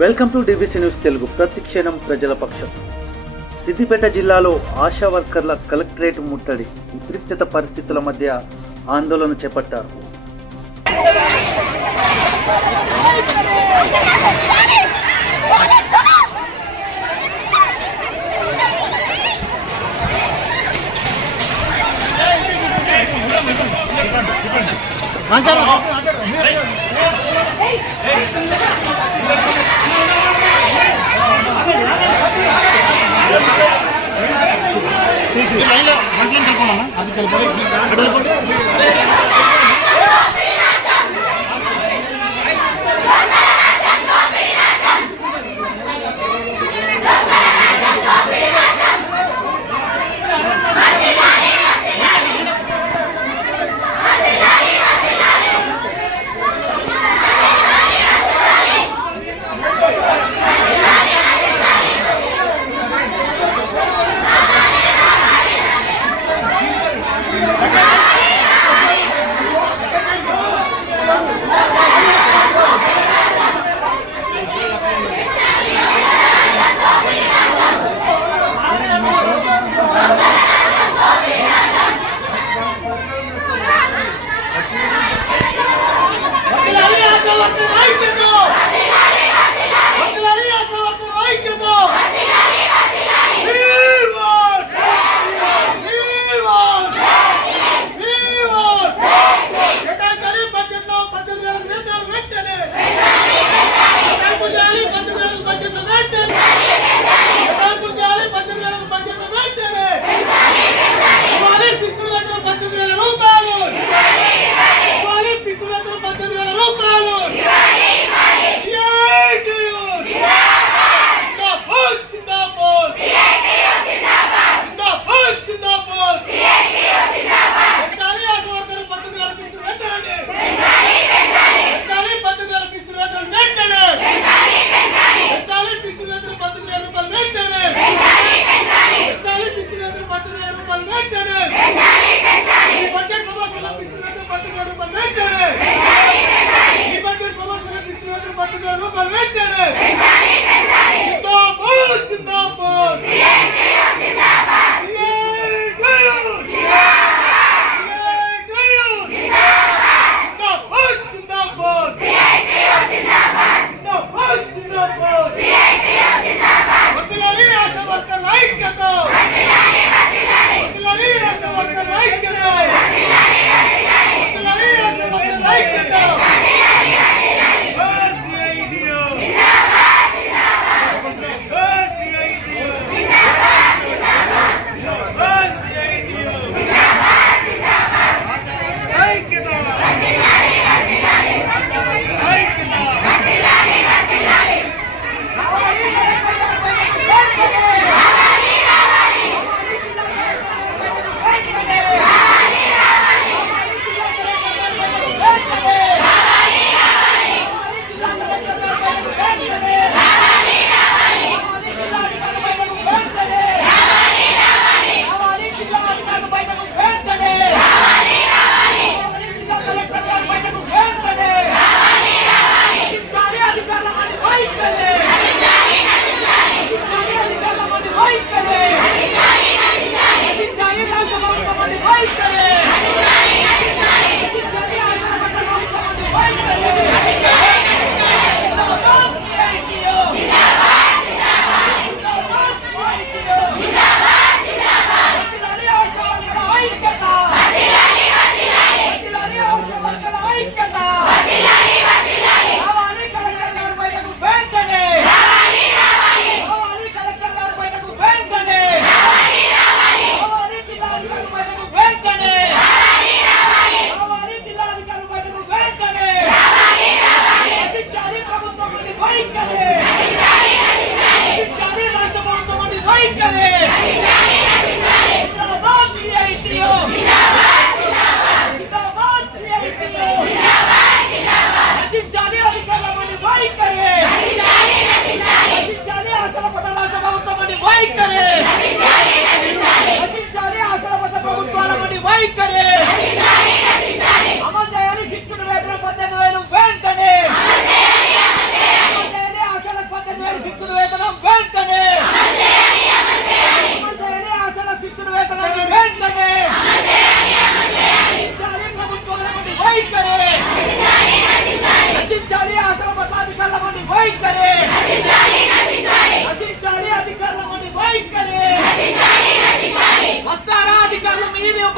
Welcome to DBC news Telugu. ప్రతిక్షణం ప్రజల పక్షం. సిద్దిపేట జిల్లాలో ఆశా వర్కర్ల కలెక్టరేట్ ముట్టడి, ఉద్రిక్తత పరిస్థితుల మధ్య ఆందోళన చేపట్టారు.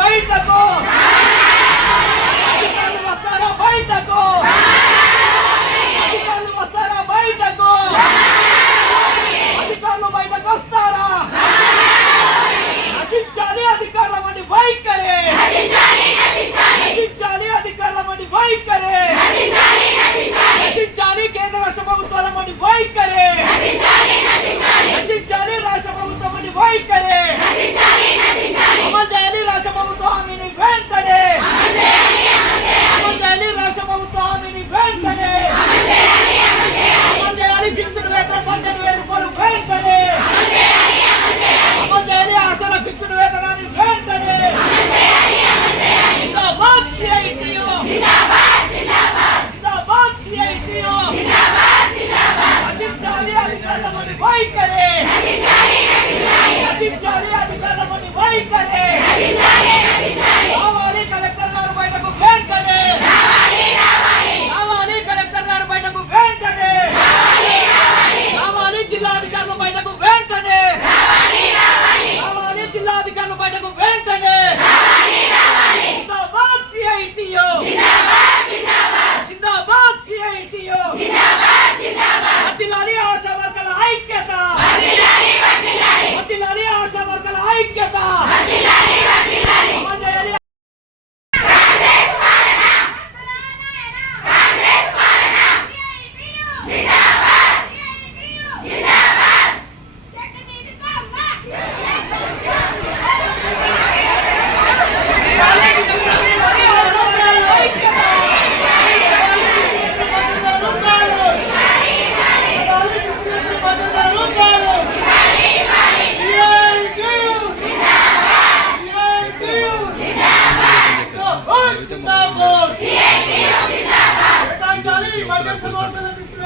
బయటకు అధికారులు వస్తారా బయటకు అధికారులు వస్తారా బయటకు అధికారులు బయటకు వస్తారా నశించాలి అధికారుల మండి వైఖరి నశించాలి అధికారుల మండి వైఖరి నశించాలి కేంద్ర రాష్ట్ర ప్రభుత్వాల మండి వైఖరి నశించాలి రాష్ట్ర ప్రభుత్వం మండి వైఖరి అమలు చేయాలి రాష్ట్ర ప్రభుత్వ హామీని వెంటనే అమలు చేయాలి రాష్ట్ర ప్రభుత్వ హామీని వెంటనే అమలు చేయాలి ఫిక్స్డ్ వేతనం 18,000 రూపాయలు వెంటనే అమలు చేయాలి ఆశల ఫిక్స్డ్ వేతనాన్ని వెంటనే జిందాబాద్ సిఐటియు జిందాబాద్ సిఐటియు నశించాలి అధికారుల మండి వైఖరి నశించాలి అధికారుల మండి వైఖరి రావాలి కలెక్టర్ గారు బయటకు వెంటనే రావాలి కలెక్టర్ గారు బయటకు వెంటనే రావాలి జిల్లా అధికారులు బయటకు వెంటనే రావాలి జిల్లా అధికారులు బయటకు వెంటనే జిందాబాద్ సిఐటియు జిందాబాద్ సిఐటియు వర్ధిల్లాలి ఆశా వర్కర్ల ఐక్యత వర్ధిల్లాలి ఆశా వర్కర్ల ఐక్యత అమలు చేయాలి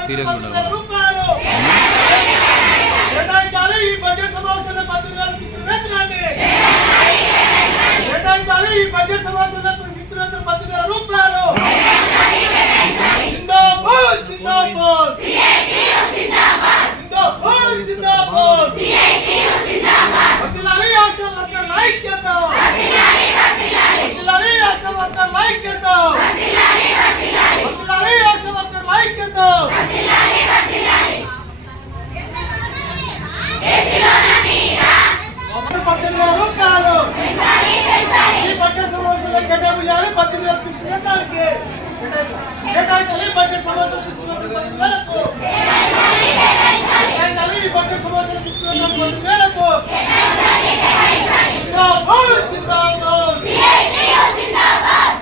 సీరియస్ ఈ బడ్జెట్ సమావేశంలో 10,000 ఫిక్స్డ్ వేతనాన్ని కేటాయించాలి. ఈ బడ్జెట్ సమావేశంలో ఫిక్స్డ్ వేతనం 10,000 రూపాయలు. జిందాబాద్ జిందాబాద్ జిందాబాద్ జిందాబాద్ వర్ధిల్లాలి ఆశా వర్కర్ల ఐక్యత వర్ధిల్లాలి ఆశా వర్కర్ల ఐక్యత వర్ధిల్లాలి ఆశా వర్కర్ల ఐక్యత రూపాయలు ఈ బడ్జెట్ సమావేశంలో కేటాయించాలి. 10,000 ఫిక్స్డ్ వేతనానికి కేటాయించాలి. బడ్జెట్ సమావేశంలో ఫిక్స్డ్ వేతనం 10,000 కేటాయించాలి. ఈ బడ్జెట్ సమావేశంలో ఫిక్స్డ్ వేతనం 10,000 జిందాబాద్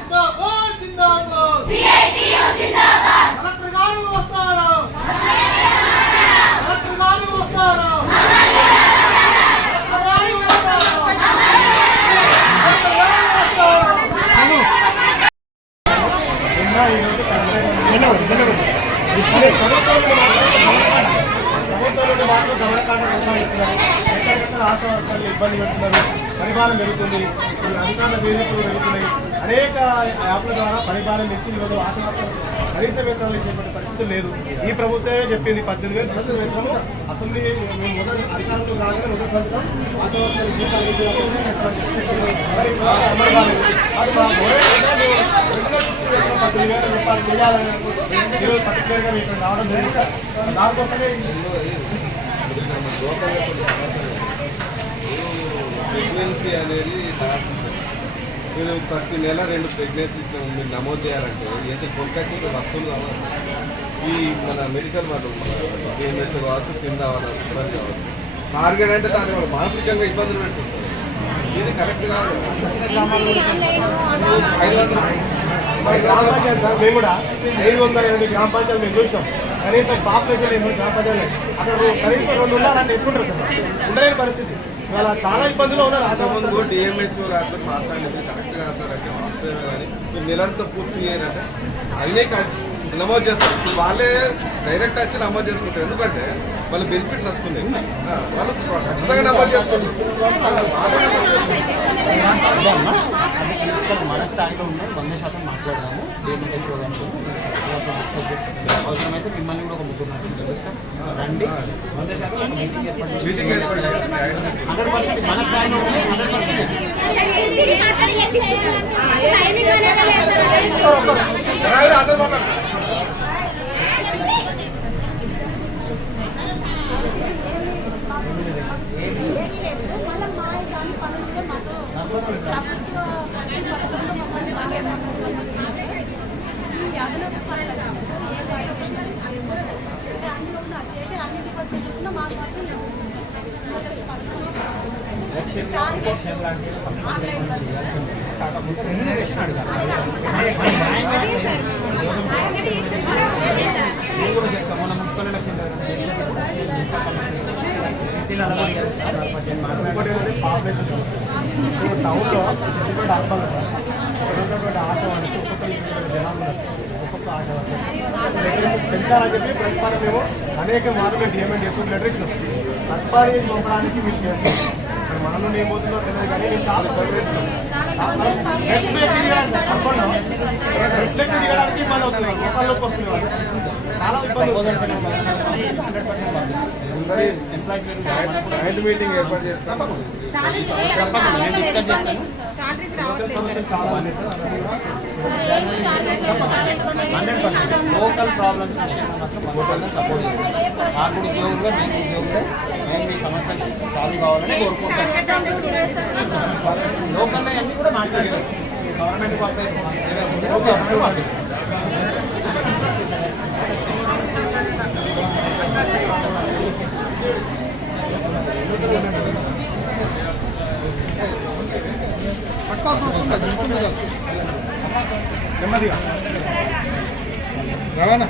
జిందాబాద్ జిందాబాద్ జిందాబాద్ కలెక్టర్ గారు వస్తారు కలెక్టర్ గారు వస్తారు ప్రభుత్వంలో మాత్రం గమనకాండ కొనసాగిస్తున్నారు. ఆశా వర్గాలు ఇబ్బంది పెడుతున్నారు. పరిపాలన పెరుగుతుంది. అధికారుల వేదికలు పెరుగుతున్నాయి. అనేక యాప్ల ద్వారా పరిపాలన ఇచ్చి ఈరోజు ఆశా వర్గాలు కనీస వేతనాలు ఇచ్చేటువంటి పరిస్థితి లేదు. ఈ ప్రభుత్వమే చెప్పింది 18,000 ప్లస్ వేతనం. అసెంబ్లీ మేము మొదటి అధికారులు కాగానే మొదటి సంతకం ఆశా వర్గాలు జీతాలు అమలు కాలేదు. 10,000 రూపాయలు చేయాలని ఈరోజు పర్టికులర్గా మీకు రావడం జరిగింది. దానికోసమే ప్రెగ్నెన్సీ అనేది మీరు ప్రతి నెల 2 ప్రెగ్నెన్సీ మీరు నమోదు చేయాలంటే ఏదైతే కొనుకొచ్చిన వస్తువులు కావాలి. ఈ మన మెడికల్ వాళ్ళు బిఎంఎస్ కావచ్చు, కింద వాళ్ళ ఇబ్బంది కావచ్చు. టార్గెట్ అంటే దాని వాళ్ళు మానసికంగా ఇబ్బందులు పెడుతుంది. ఇది కరెక్ట్ కాదు. 500 సార్ మేము కూడా 502 గ్రామ పంచాయతీలు మేము చూసాం. కనీసం పాపులేషన్ లేని గ్రామ పంచాయతీ అక్కడ కనీసం 2 ఉన్నారంటే ఎక్కుంటారు సార్. ఉండలేని పరిస్థితి. ఇవాళ చాలా ఇబ్బందులు ఉన్నారు. ముందు డిఎంహెచ్ఓ రాత్రి మాట్లాడేది కరెక్ట్ కాదు సార్ అంటే వాస్తవమే. కానీ మీరు నెలంతా పూర్తి చేయాలంటే అన్నీ నమోదు చేస్తారు. వాళ్ళే డైరెక్ట్ వచ్చి నమోదు చేసుకుంటారు. ఎందుకంటే వాళ్ళు బెనిఫిట్స్ వస్తున్నాయి. వాళ్ళు ఖచ్చితంగా నమోదు చేసుకుంటారు. వాళ్ళే నమోదు చేసుకుంటారు. స్థాయిలో ఉన్నాయి 100% మాట్లాడదాము. ఏమంటే చూడడానికి అవసరమైతే మిమ్మల్ని కూడా ఒక ముగ్గురు రండి. 100% ఒక మీటింగ్ ఏర్పాటు చేసి 100% మన స్థాయిలో ఉన్నాయి. 100% చేసే అన్ని డిపార్ట్మెంట్లో మాకు టౌన్లో హాస్పిటల్ ఉన్నటువంటి ఆశవానికి ఒక్కొక్క జనాలు ఒక్కొక్క ఆశవానికి పెంచాలని చెప్పి ప్రతిపాదన మేము అనేక మార్పులు డిఎంఎంట్ చేస్తూ లెటర్ ఇచ్చినాం. తత్పారీ పంపడానికి మీరు చేస్తాం. మనలో ఏమవుతుందో తెలియదు కానీ నేను చాలా సహకరిస్తున్నాం. రిఫ్లెక్ట్ దిగడానికి ఇబ్బంది అవుతుంది. లోకల్లోకి వస్తున్నాం. చాలా ఇబ్బంది నైట్ మీటింగ్ ఏర్పాటు చేస్తాం. నేను డిస్కస్ చేస్తాను. చాలా బాగుంది లోకల్ ప్రాబ్లమ్స్ విషయంలో మాత్రం సపోర్ట్ చేస్తాం. నాకు ఉద్యోగులుగా మేము ఉద్యోగులుగా మేము మీ సమస్యలు సాల్వ్ కావాలని కోరుకుంటాం. లోకల్లో అన్నీ కూడా మాట్లాడతాం. గవర్నమెంట్ పంపిస్తాం. నెమ్మదిగా రవాణా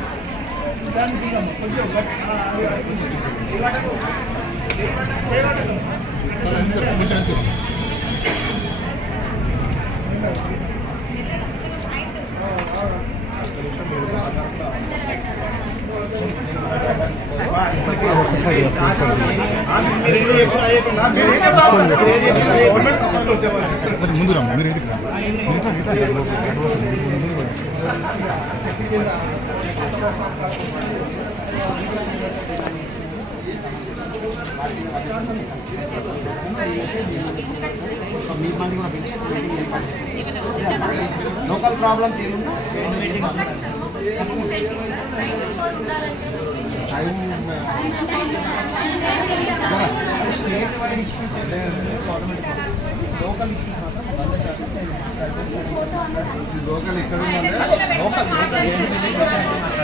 ముందు రా మీరు లోకల్ ప్రాబ్లమ్స్ ఏమున్నా state wide issues local issues local ఇక్కడ లోకల్ మాట్లాడు